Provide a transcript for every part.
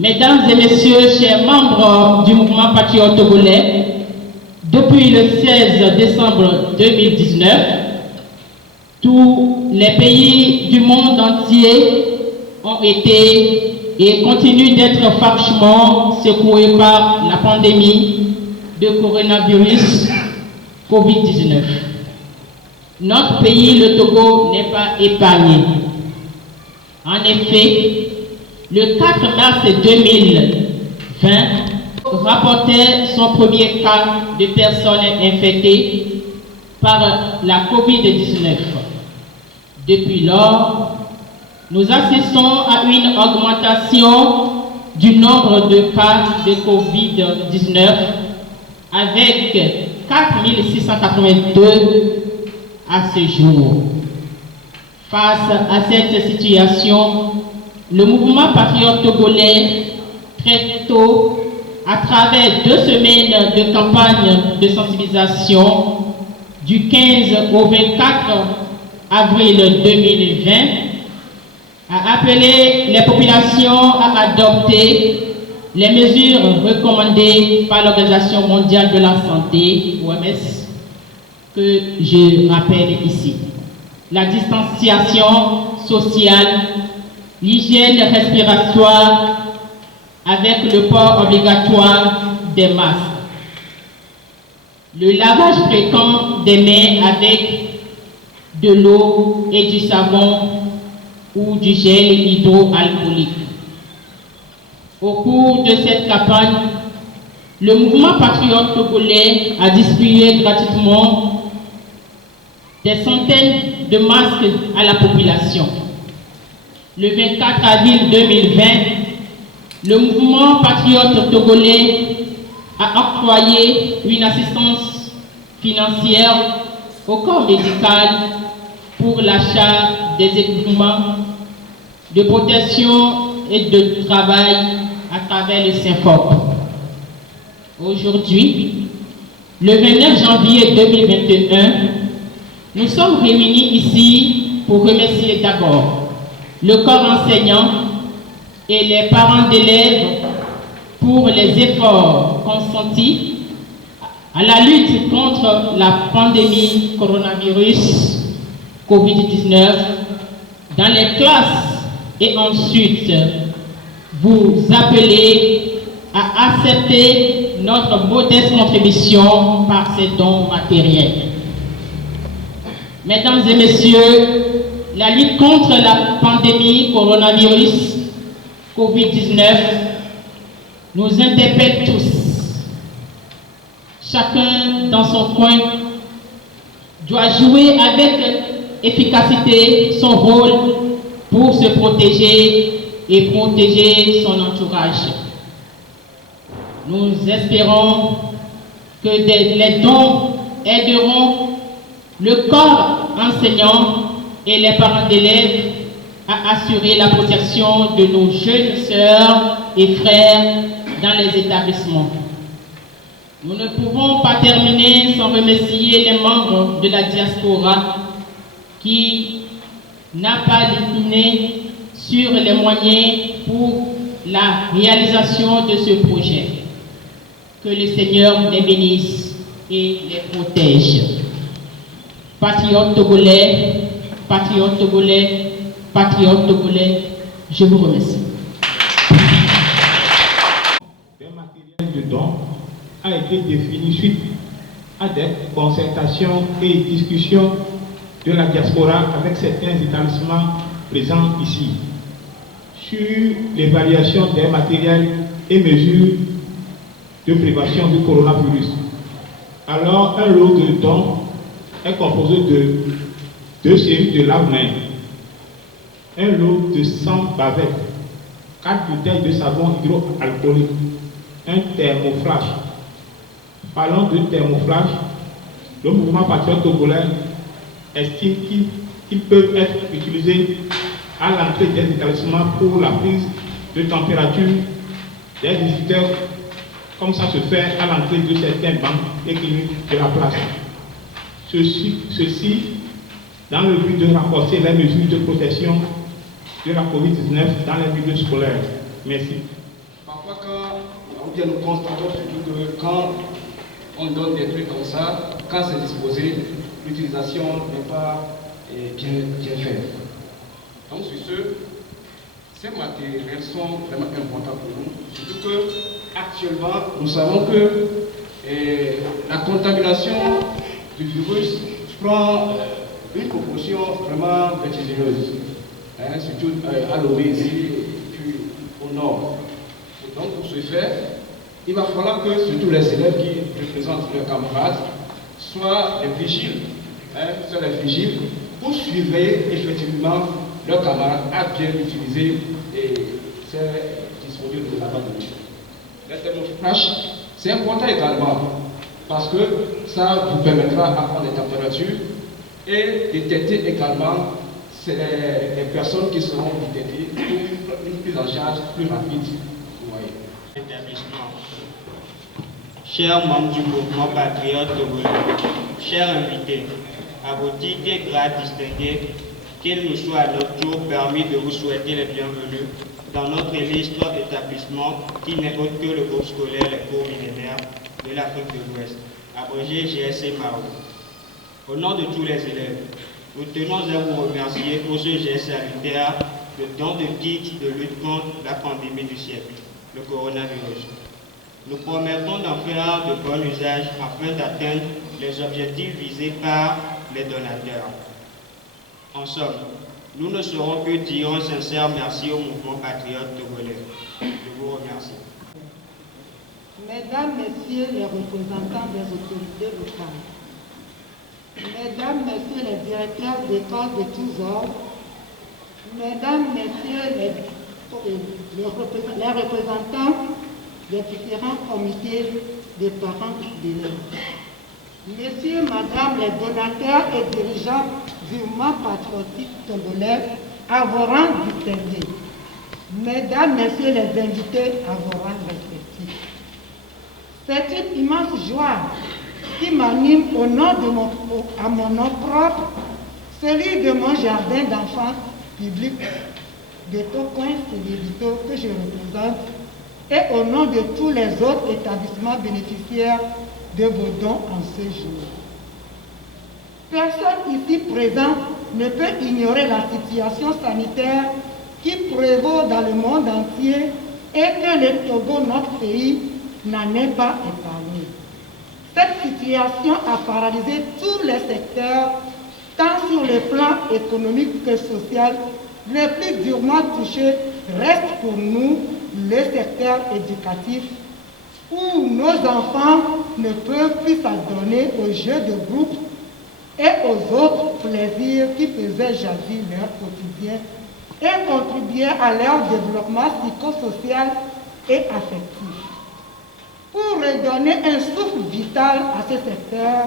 Mesdames et messieurs, chers membres du mouvement patriote togolais, depuis le 16 décembre 2019, tous les pays du monde entier ont été et continuent d'être farouchement secoués par la pandémie de coronavirus Covid-19. Notre pays, le Togo, n'est pas épargné. En effet, le 4 mars 2020 rapportait son premier cas de personnes infectées par la Covid-19. Depuis lors, nous assistons à une augmentation du nombre de cas de Covid-19 avec 4682 à ce jour. Face à cette situation, le mouvement patriote togolais, très tôt, à travers 2 semaines de campagne de sensibilisation, du 15 au 24 avril 2020, a appelé les populations à adopter les mesures recommandées par l'Organisation mondiale de la santé, OMS, que je rappelle ici. La distanciation sociale, l'hygiène respiratoire avec le port obligatoire des masques, le lavage fréquent des mains avec de l'eau et du savon ou du gel hydroalcoolique. Au cours de cette campagne, le mouvement patriote togolais a distribué gratuitement des centaines de masques à la population. Le 24 avril 2020, le mouvement patriote togolais a octroyé une assistance financière au corps médical pour l'achat des équipements de protection et de travail à travers le SYNFOP. Aujourd'hui, le 29 janvier 2021, nous sommes réunis ici pour remercier d'abord le corps enseignant et les parents d'élèves pour les efforts consentis à la lutte contre la pandémie coronavirus Covid-19 dans les classes, et ensuite vous appelez à accepter notre modeste contribution par ces dons matériels. Mesdames et messieurs, la lutte contre la pandémie coronavirus Covid-19 nous interpelle tous. Chacun dans son coin doit jouer avec efficacité son rôle pour se protéger et protéger son entourage. Nous espérons que les dons aideront le corps enseignant et les parents d'élèves à assurer la protection de nos jeunes sœurs et frères dans les établissements. Nous ne pouvons pas terminer sans remercier les membres de la diaspora qui n'a pas lésiné sur les moyens pour la réalisation de ce projet. Que le Seigneur les bénisse et les protège. Patriotes togolais, patriotes togolais, patriotes togolais, je vous remercie. Le matériel de don a été défini suite à des concertations et discussions de la diaspora avec certains établissements présents ici sur l'évaluation des matériels et mesures de prévention du coronavirus. Alors, un lot de dons est composé de 2 séries de lave-mains, un lot de 100 bavettes, 4 bouteilles de savon hydroalcoolique, un thermoflash. Parlons de thermoflash, le mouvement patriote togolais estime qu'ils peuvent être utilisés à l'entrée des établissements pour la prise de température des visiteurs, comme ça se fait à l'entrée de certaines banques et cliniques de la place. Ceci dans le but de renforcer les mesures de protection de la COVID-19 dans les milieux scolaires. Merci. Parfois, nous constatons surtout que quand on donne des trucs comme ça, quand c'est disposé, l'utilisation n'est pas bien faite. Donc, sur ce, ces matériels sont vraiment importants pour nous, surtout que actuellement, nous savons que la contamination du virus prend une proportion vraiment vertigineuse, surtout à l'ouest ici et puis au nord. Et donc, pour ce faire, il va falloir que surtout les élèves qui représentent leurs camarades soient les vigiles, pour surveiller effectivement leurs camarades à bien utiliser ces dispositifs de lavage. Les thermoflash, c'est important également parce que ça vous permettra d'avoir des températures et détecter également les personnes qui seront détectées pour une prise en charge plus rapide. Établissement. Chers membres du mouvement patriote togolais, chers invités, à vos titres et grades distingués, qu'il nous soit à notre tour permis de vous souhaiter les bienvenus dans notre illustre établissement qui n'est autre que le groupe scolaire Les Cours Millénaires de l'Afrique de l'Ouest, abrégé GSC Mao. Au nom de tous les élèves, nous tenons à vous remercier pour ce geste sanitaire de don de kits de lutte contre la pandémie du siècle, le coronavirus. Nous promettons d'en faire de bon usage afin d'atteindre les objectifs visés par les donateurs. En somme, nous ne saurons que dire un sincère merci au mouvement patriote togolais. Je vous remercie. Mesdames, Messieurs les représentants des autorités locales, Mesdames, Messieurs les directeurs d'école de tous ordres, Mesdames, Messieurs les représentants des différents comités des parents d'élèves, Messieurs, Madame les donateurs et dirigeants du mouvement patriotique togolais à vos rangs distingués, Mesdames, Messieurs les invités à vos rangs respectifs. C'est une immense joie qui m'anime au nom de à mon nom propre, celui de mon jardin d'enfants public de Tocoin Célébito que je représente, et au nom de tous les autres établissements bénéficiaires de vos dons en ce jour. Personne ici présent ne peut ignorer la situation sanitaire qui prévaut dans le monde entier et que le Togo, notre pays, n'en est pas épargné. Cette situation a paralysé tous les secteurs, tant sur le plan économique que social. Le plus durement touché reste pour nous le secteur éducatif, où nos enfants ne peuvent plus s'adonner aux jeux de groupe et aux autres plaisirs qui faisaient jaillir leur quotidien et contribuaient à leur développement psychosocial et affectif. Pour redonner un souffle vital à ce secteur,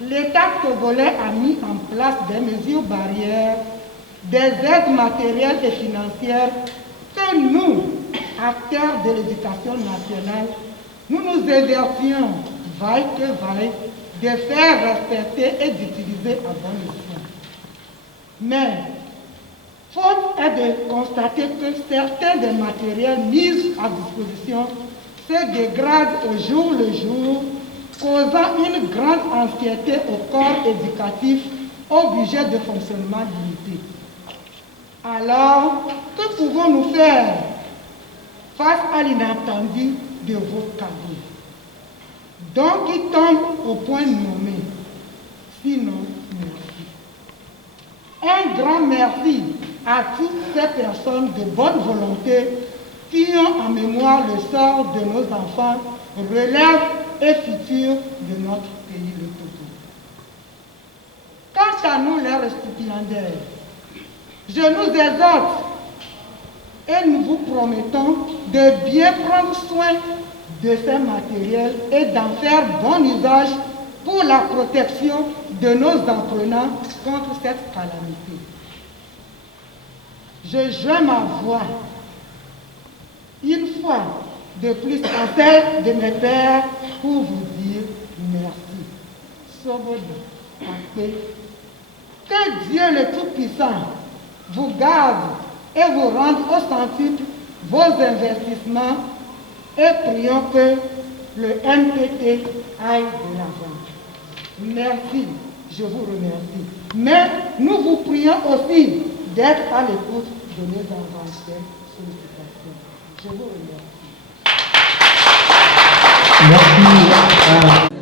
l'État togolais a mis en place des mesures barrières, des aides matérielles et financières que nous, acteurs de l'éducation nationale, nous nous évertuons, vaille que vaille, de faire respecter et d'utiliser à bon escient. Mais, faute est de constater que certains des matériels mis à disposition se dégradent au jour le jour, causant une grande anxiété au corps éducatif obligé de fonctionnement limité. Alors, que pouvons-nous faire face à l'inattendu de vos cadeaux? Donc, il tombe au point nommé. Sinon, merci. Un grand merci à toutes ces personnes de bonne volonté qui ont en mémoire le sort de nos enfants, relève et futur de notre pays, le Togo. Quant à nous, les récipiendaires, je nous exhorte et nous vous promettons de bien prendre soin de ces matériels et d'en faire bon usage pour la protection de nos apprenants contre cette calamité. Je joins ma voix une fois de plus à celle de mes pères pour vous dire merci. Sobodo, paix. Que Dieu le Tout-Puissant vous garde et vous rende au centuple vos investissements et prions que le NPT aille de l'avant. Merci, je vous remercie. Mais nous vous prions aussi d'être à l'écoute de nos éventuelles sollicitations. Je vous remercie. Merci.